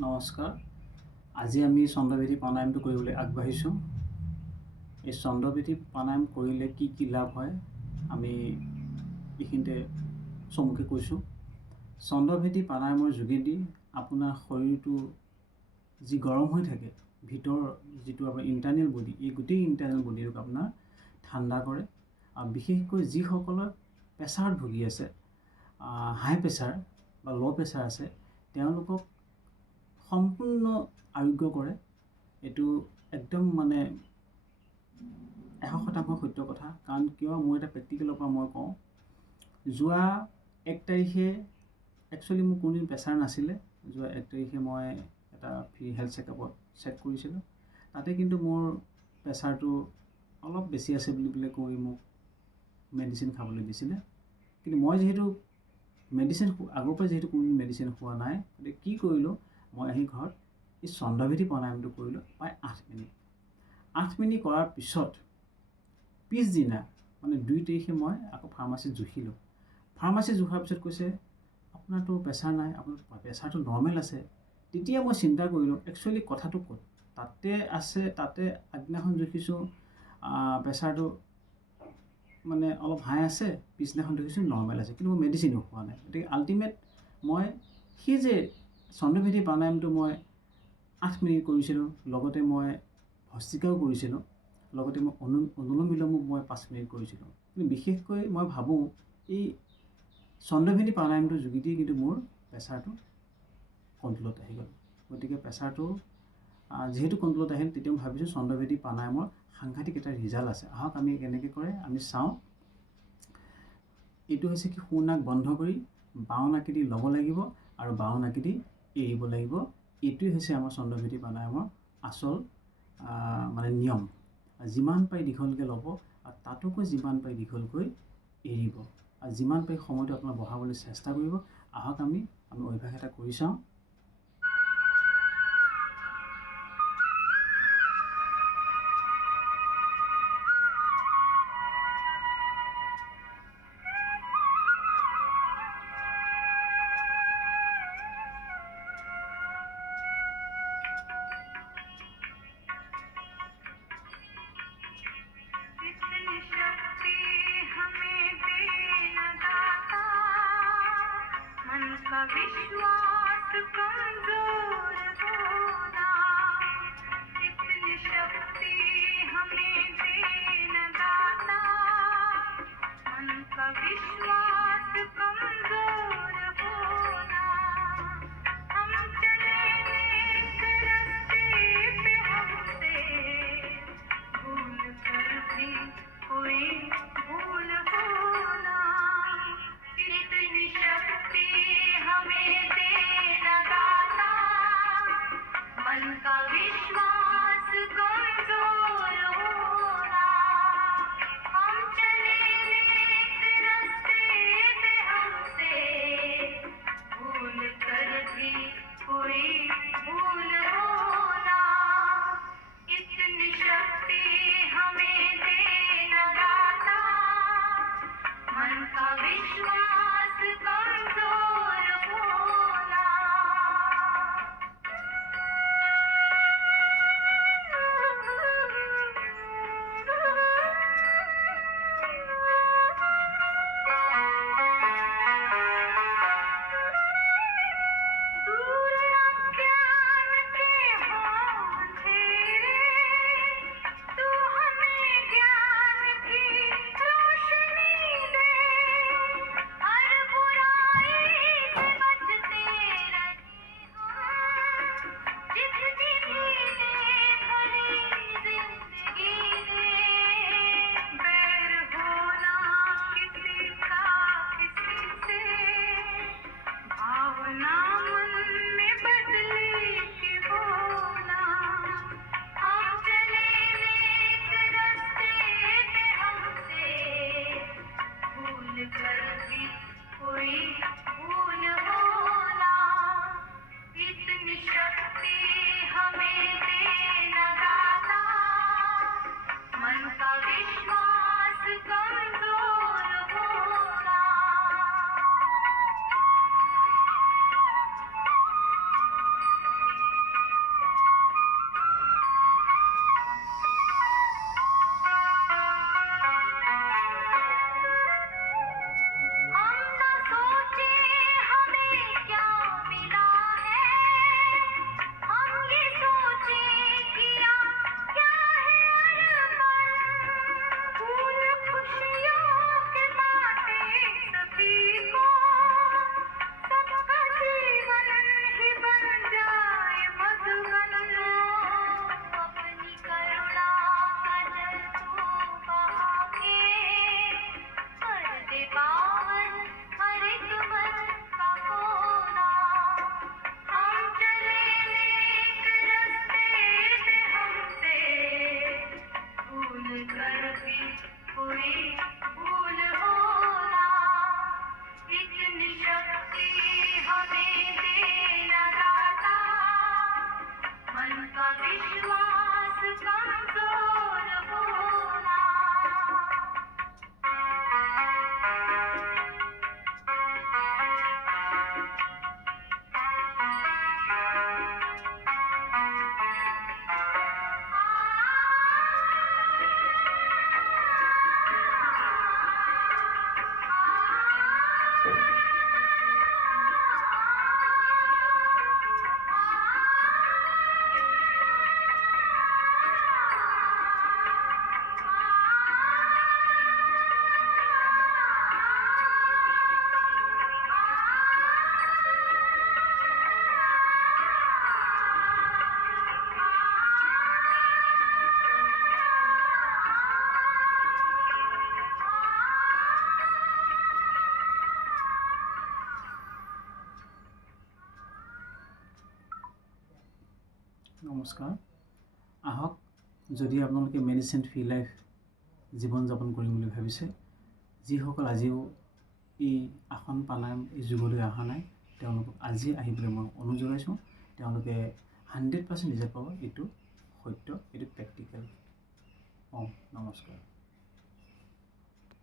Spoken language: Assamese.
নমস্কাৰ। আজি আমি চন্দ্ৰভেদী প্ৰাণায়ামটো কৰিবলৈ আগবাঢ়িছোঁ। এই চন্দ্ৰভেদী প্ৰাণায়াম কৰিলে কি কি লাভ হয় আমি এইখিনিতে চমুকৈ কৈছোঁ। চন্দ্ৰভেদী প্ৰাণায়ামৰ যোগেদি আপোনাৰ শৰীৰটো যি গৰম হৈ থাকে, ভিতৰৰ যিটো আপোনাৰ ইণ্টাৰনেল বডি, এই গোটেই ইণ্টাৰনেল বডিটোক আপোনাৰ ঠাণ্ডা কৰে। আৰু বিশেষকৈ যিসকলৰ প্ৰেছাৰত ভুগি আছে, হাই প্ৰেছাৰ বা ল' প্ৰেছাৰ আছে, তেওঁলোকক সম্পূৰ্ণ আৰোগ্য কৰে। এইটো একদম 100% সত্য কথা। কাৰণ কিয়, মোৰ এটা প্ৰেক্টিকেলৰ পৰা মই কওঁ। যোৱা 1 তাৰিখে একচুৱেলি মোৰ কোনোদিন প্ৰেছাৰ নাছিলে। যোৱা 1 তাৰিখে মই এটা ফ্ৰী হেল্থ চেকআপত চেক কৰিছিলোঁ। তাতে কিন্তু মোৰ প্ৰেছাৰটো অলপ বেছি আছে বুলি কৈ মোক মেডিচিন খাবলৈ দিছিলে। কিন্তু মই যিহেতু মেডিচিন আগৰ পৰা যিহেতু কোনো মেডিচিন খোৱা নাই, গতিকে কি কৰিলোঁ, মই আহি ঘৰত এই চন্দ্ৰভেদী প্ৰাণায়ামটো কৰিলোঁ প্ৰায় 8 মিনিট। 8 মিনিট কৰাৰ পিছত পিছদিনা 2 তাৰিখে মই আকৌ ফাৰ্মাচীত জুখিলোঁ। ফাৰ্মাচীত জোখাৰ পিছত কৈছে, আপোনাৰতো প্ৰেছাৰ নাই, আপোনাৰ প্ৰেছাৰটো নৰ্মেল আছে। তেতিয়া মই চিন্তা কৰিলোঁ, একচুৱেলি কথাটো ক'ত? তাতে আছে, তাতে আগদিনাখন জুখিছোঁ প্ৰেছাৰটো অলপ হাই আছে, পিছদিনাখন দেখিছোঁ নৰ্মেল আছে, কিন্তু মই মেডিচিনো খোৱা নাই। গতিকে আল্টিমেট মই সেই যে চন্দ্ৰভেদী প্ৰাণায়ামটো মই 8 মিনিট কৰিছিলোঁ, লগতে মই ভস্ত্ৰিকাও কৰিছিলোঁ, লগতে মই অনুলোম বিলোমো মই 5 মিনিট কৰিছিলোঁ। কিন্তু বিশেষকৈ মই ভাবোঁ এই চন্দ্ৰভেদী প্ৰাণায়ামটোৰ যোগেদি কিন্তু মোৰ প্ৰেছাৰটো কণ্ট্ৰলত আহি গ'ল। গতিকে প্ৰেছাৰটো যিহেতু কণ্ট্ৰলত আহিল, তেতিয়া মই ভাবিছোঁ চন্দ্ৰভেদী প্ৰাণায়ামৰ সাংঘাতিক এটা ৰিজাল্ট আছে। আহক আমি কেনেকৈ কৰে আমি চাওঁ। এইটো হৈছে কি, সোঁনাক বন্ধ কৰি বাওঁ নাকেদি ল'ব লাগিব আৰু বাওঁ নাকেদি এৰিব লাগিব। এইটোৱে হৈছে আমাৰ চন্দ্ৰভেদী প্ৰাণায়ামৰ আচল নিয়ম। যিমান পাৰি দীঘলকৈ ল'ব আৰু তাতোকৈ যিমান পাৰি দীঘলকৈ এৰিব, আৰু যিমান পাৰি সময়টো আপোনাৰ বঢ়াবলৈ চেষ্টা কৰিব। আহক আমি অভ্যাস এটা কৰি চাওঁ। विश्वास कमजोर होना, इतनी शक्ति हमें देना दाता। मन का विश्वास कमजोर होना, हम चले नेक रास्ते पे, हमसे भूल कर भी कोई भूल होना, इतनी शक्ति हमें देना दाता। मन का विश्वास कमजोर होना, हम चले नेक रास्ते पे, हमसे भूल कर भी कोई भूल होना, इतनी शक्ति हमें देना दाता। मन का विश्वास कमजोर होना। दूर अज्ञान নমস্কাৰ। আহক, যদি আপোনালোকে মেডিচিন ফ্ৰী লাইফ জীৱন যাপন কৰিম বুলি ভাবিছে, যিসকল আজিও এই আসন প্ৰাণায়াম এই যুগলৈ অহা নাই, তেওঁলোকক আজি আহিবলৈ মই অনুৰোধ জনাইছোঁ। তেওঁলোকে 100% ৰিজাল্ট পাব। এইটো সত্য, এইটো প্ৰেক্টিকেল। নমস্কাৰ।